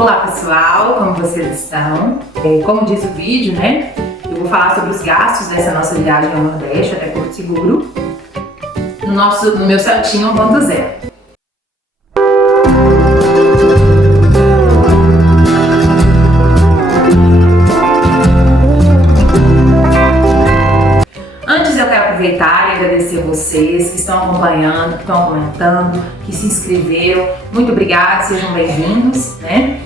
Olá pessoal, como vocês estão? Como diz o vídeo, né? Eu vou falar sobre os gastos dessa nossa viagem ao Nordeste até Porto Seguro no meu Celtinha 1.0. Antes eu quero aproveitar e agradecer a vocês que estão acompanhando, que estão comentando, que se inscreveram. Muito obrigada, sejam bem-vindos, né?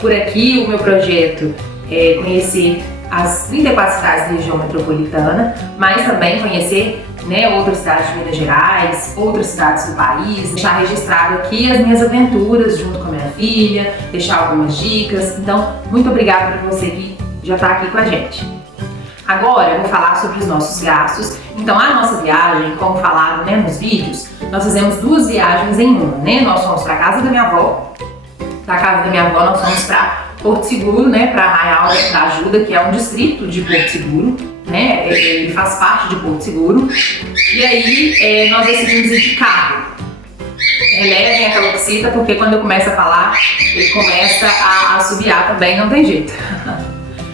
Por aqui o meu projeto é conhecer as 34 cidades da região metropolitana, mas também conhecer, né, outras cidades de Minas Gerais, outras cidades do país, deixar registrado aqui as minhas aventuras junto com a minha filha, deixar algumas dicas. Então, muito obrigada por você que já está aqui com a gente. Agora eu vou falar sobre os nossos gastos. Então a nossa viagem, como falado, né, nos vídeos, nós fizemos duas viagens em uma, né? Nós fomos para a casa da minha avó. Da casa da minha avó nós fomos para Porto Seguro, né, para Arraial da Ajuda, que é um distrito de Porto Seguro, né? Ele faz parte de Porto Seguro. E aí nós decidimos ir de carro. Levem a calopsita, porque quando eu começo a falar, ele começa a assobiar também, não tem jeito.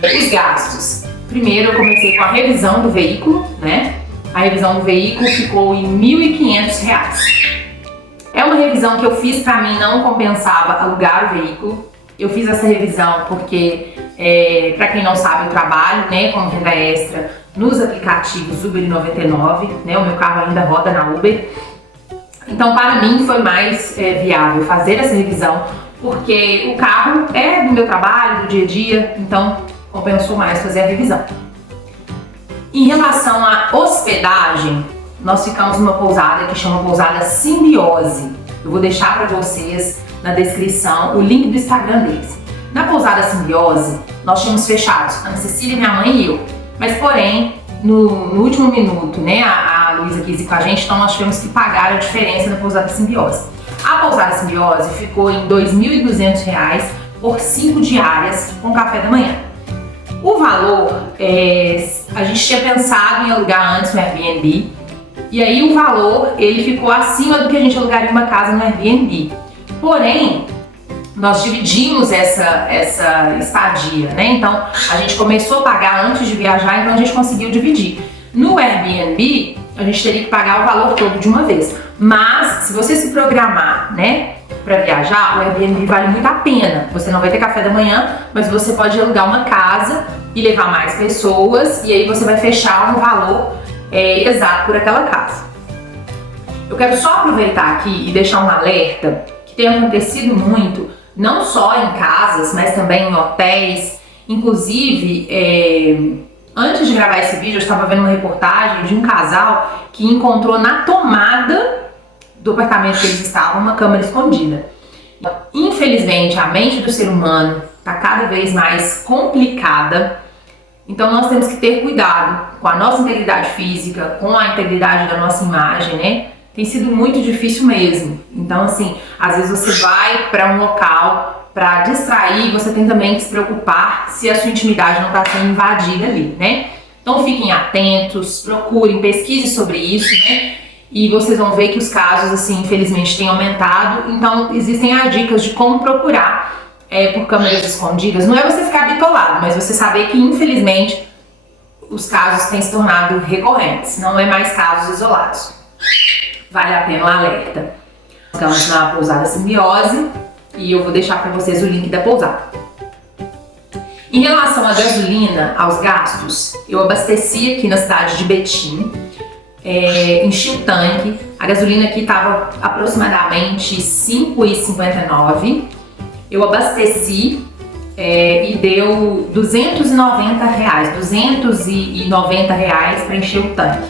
Os gastos. Primeiro eu comecei com a revisão do veículo, né? A revisão do veículo ficou em R$ 1.500. É uma revisão que eu fiz, para mim não compensava alugar o veículo. Eu fiz essa revisão porque, para quem não sabe, eu trabalho, né, como renda extra nos aplicativos Uber e 99, né? O meu carro ainda roda na Uber. Então, para mim foi mais viável fazer essa revisão, porque o carro é do meu trabalho, do dia a dia, então compensou mais fazer a revisão. Em relação à hospedagem, nós ficamos numa pousada que chama Pousada Simbiose. Eu vou deixar para vocês na descrição o link do Instagram deles. Na Pousada Simbiose, nós tínhamos fechados, Ana Cecília, minha mãe e eu. Mas porém, no último minuto, né, a Luísa quis ir com a gente, então nós tivemos que pagar a diferença na Pousada Simbiose. A Pousada Simbiose ficou em R$ 2.200 por 5 diárias com café da manhã. O valor, a gente tinha pensado em alugar antes no Airbnb, e aí o valor ele ficou acima do que a gente alugaria uma casa no Airbnb. Porém, nós dividimos essa estadia, né? Então a gente começou a pagar antes de viajar, então a gente conseguiu dividir. No Airbnb, a gente teria que pagar o valor todo de uma vez. Mas se você se programar, né, para viajar, o Airbnb vale muito a pena. Você não vai ter café da manhã, mas você pode alugar uma casa e levar mais pessoas, e aí você vai fechar um valor exato por aquela casa. Eu quero só aproveitar aqui e deixar um alerta que tem acontecido muito, não só em casas, mas também em hotéis. Inclusive, antes de gravar esse vídeo, eu estava vendo uma reportagem de um casal que encontrou na tomada do apartamento que eles estavam uma câmera escondida. Infelizmente, a mente do ser humano está cada vez mais complicada, então nós temos que ter cuidado com a nossa integridade física, com a integridade da nossa imagem, né? Tem sido muito difícil mesmo. Então, assim, às vezes você vai para um local para distrair, você tem também que se preocupar se a sua intimidade não está sendo invadida ali, né? Então fiquem atentos, procurem, pesquisem sobre isso, né? E vocês vão ver que os casos, assim, infelizmente têm aumentado. Então existem as dicas de como procurar por câmeras escondidas. Não é você ficar bitolado, mas você saber que infelizmente os casos têm se tornado recorrentes, não é mais casos isolados. Vale a pena o alerta. Estamos na Pousada Simbiose e eu vou deixar para vocês o link da pousada. Em relação à gasolina, aos gastos, eu abasteci aqui na cidade de Betim, enchi o tanque. A gasolina aqui estava aproximadamente R$ 5,59. Eu abasteci e deu R$ 290 para encher o tanque.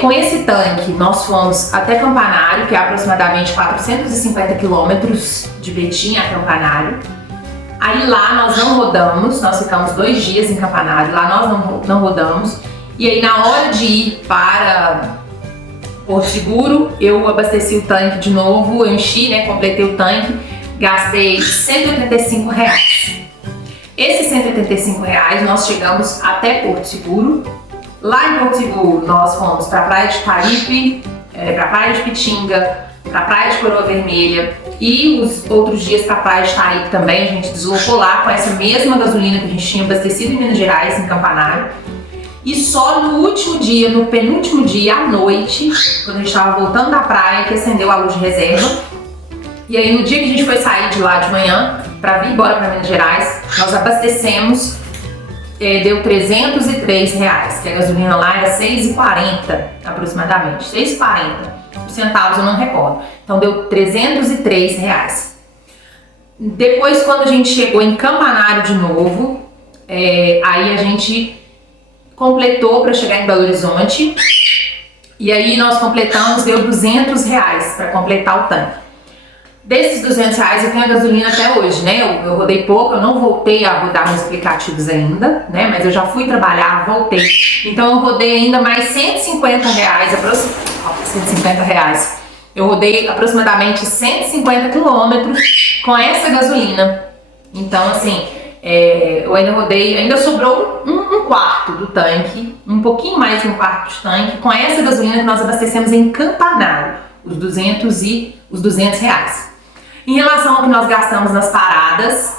Com esse tanque nós fomos até Campanário, que é aproximadamente 450 quilômetros de Betim a Campanário. Aí lá nós não rodamos, nós ficamos 2 dias em Campanário, lá nós não rodamos. E aí na hora de ir para Porto Seguro, eu abasteci o tanque de novo, eu enchi, né, completei o tanque, gastei R$ 185. Esses R$ 185 nós chegamos até Porto Seguro. Lá em Porto Seguro nós fomos para a Praia de Paripe, para a Praia de Pitinga, para a Praia de Coroa Vermelha e os outros dias para a Praia de Taípe também. A gente deslocou lá com essa mesma gasolina que a gente tinha abastecido em Minas Gerais, em Campanário. E só no último dia, no penúltimo dia, à noite, quando a gente estava voltando da praia, que acendeu a luz de reserva. E aí no dia que a gente foi sair de lá de manhã para vir embora para Minas Gerais, nós abastecemos, deu R$303, que a gasolina lá era R$6,40 aproximadamente, R$6,40. Centavos eu não recordo. Então deu R$303. Depois, quando a gente chegou em Campanário de novo, aí a gente completou para chegar em Belo Horizonte. E aí nós completamos, deu R$200 para completar o tanque. Desses R$200 eu tenho a gasolina até hoje, né? Eu rodei pouco, eu não voltei a rodar nos aplicativos ainda, né? Mas eu já fui trabalhar, voltei. Então eu rodei ainda mais R$150, R$150. Eu rodei aproximadamente 150 quilômetros com essa gasolina. Então assim, eu ainda rodei, ainda sobrou um quarto do tanque, um pouquinho mais de um quarto de tanque, com essa gasolina que nós abastecemos em Campanário, os R$200. Em relação ao que nós gastamos nas paradas,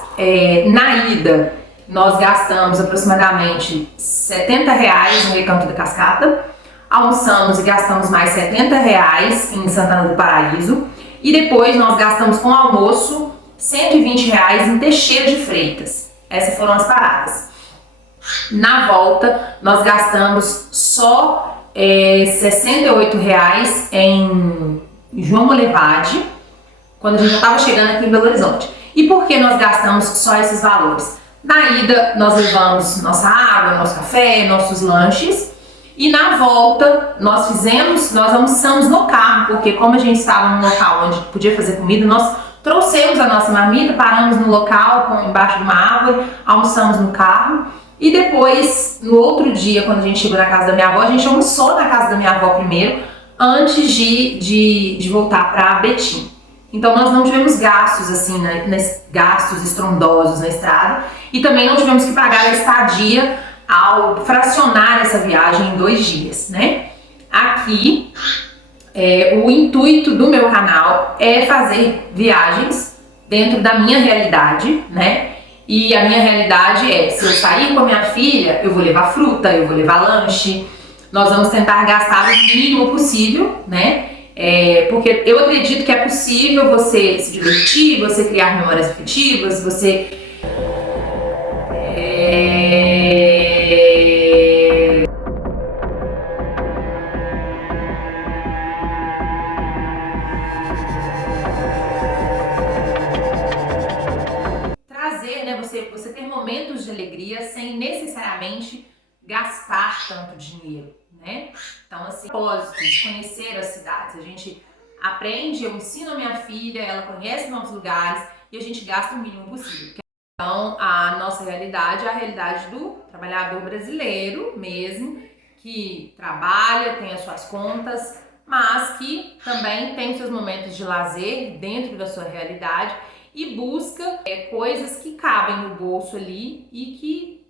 na ida nós gastamos aproximadamente R$70 no Recanto da Cascata, almoçamos e gastamos mais R$70 em Santana do Paraíso e depois nós gastamos com almoço R$120 em Teixeira de Freitas. Essas foram as paradas. Na volta nós gastamos só R$68 em João Molevade, quando a gente já estava chegando aqui em Belo Horizonte. E por que nós gastamos só esses valores? Na ida, nós levamos nossa água, nosso café, nossos lanches. E na volta, nós almoçamos no carro, porque como a gente estava num local onde podia fazer comida, nós trouxemos a nossa marmita, paramos no local, embaixo de uma árvore, almoçamos no carro. E depois, no outro dia, quando a gente chegou na casa da minha avó, a gente almoçou na casa da minha avó primeiro, antes de voltar para Betim. Então nós não tivemos gastos assim, gastos estrondosos na estrada e também não tivemos que pagar a estadia ao fracionar essa viagem em 2 dias, né? Aqui, o intuito do meu canal é fazer viagens dentro da minha realidade, né? E a minha realidade se eu sair com a minha filha, eu vou levar fruta, eu vou levar lanche, nós vamos tentar gastar o mínimo possível, né? Porque eu acredito que é possível você se divertir, você criar memórias afetivas, você trazer, né, você ter momentos de alegria sem necessariamente gastar tanto dinheiro, né? Então, assim, propósito de conhecer as cidades, a gente aprende, eu ensino a minha filha, ela conhece novos lugares e a gente gasta o mínimo possível. Então, a nossa realidade é a realidade do trabalhador brasileiro mesmo, que trabalha, tem as suas contas, mas que também tem os seus momentos de lazer dentro da sua realidade e busca coisas que cabem no bolso ali e que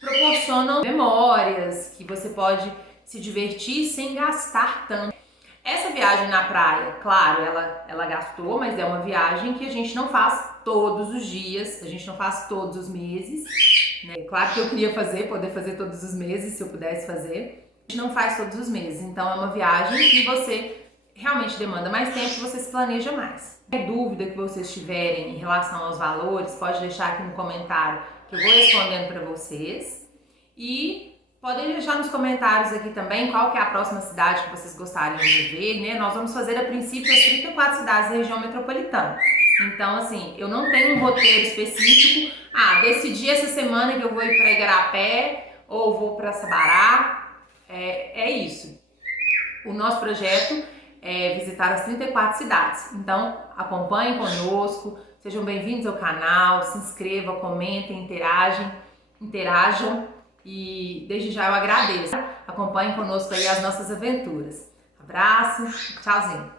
proporcionam memórias, que você pode se divertir sem gastar tanto. Essa viagem na praia, claro, ela gastou, mas é uma viagem que a gente não faz todos os dias, a gente não faz todos os meses, né? Claro que eu queria poder fazer todos os meses, se eu pudesse fazer. A gente não faz todos os meses, então é uma viagem que você realmente demanda mais tempo e você se planeja mais. Qualquer dúvida que vocês tiverem em relação aos valores, pode deixar aqui no comentário que eu vou respondendo para vocês. E podem deixar nos comentários aqui também qual que é a próxima cidade que vocês gostariam de ver, né? Nós vamos fazer a princípio as 34 cidades da região metropolitana. Então, assim, eu não tenho um roteiro específico. Decidi essa semana que eu vou ir para Igarapé ou vou para Sabará. É isso. O nosso projeto é visitar as 34 cidades. Então, acompanhem conosco, sejam bem-vindos ao canal, se inscrevam, comentem, interajam. E desde já eu agradeço. Acompanhem conosco aí as nossas aventuras. Abraço, tchauzinho.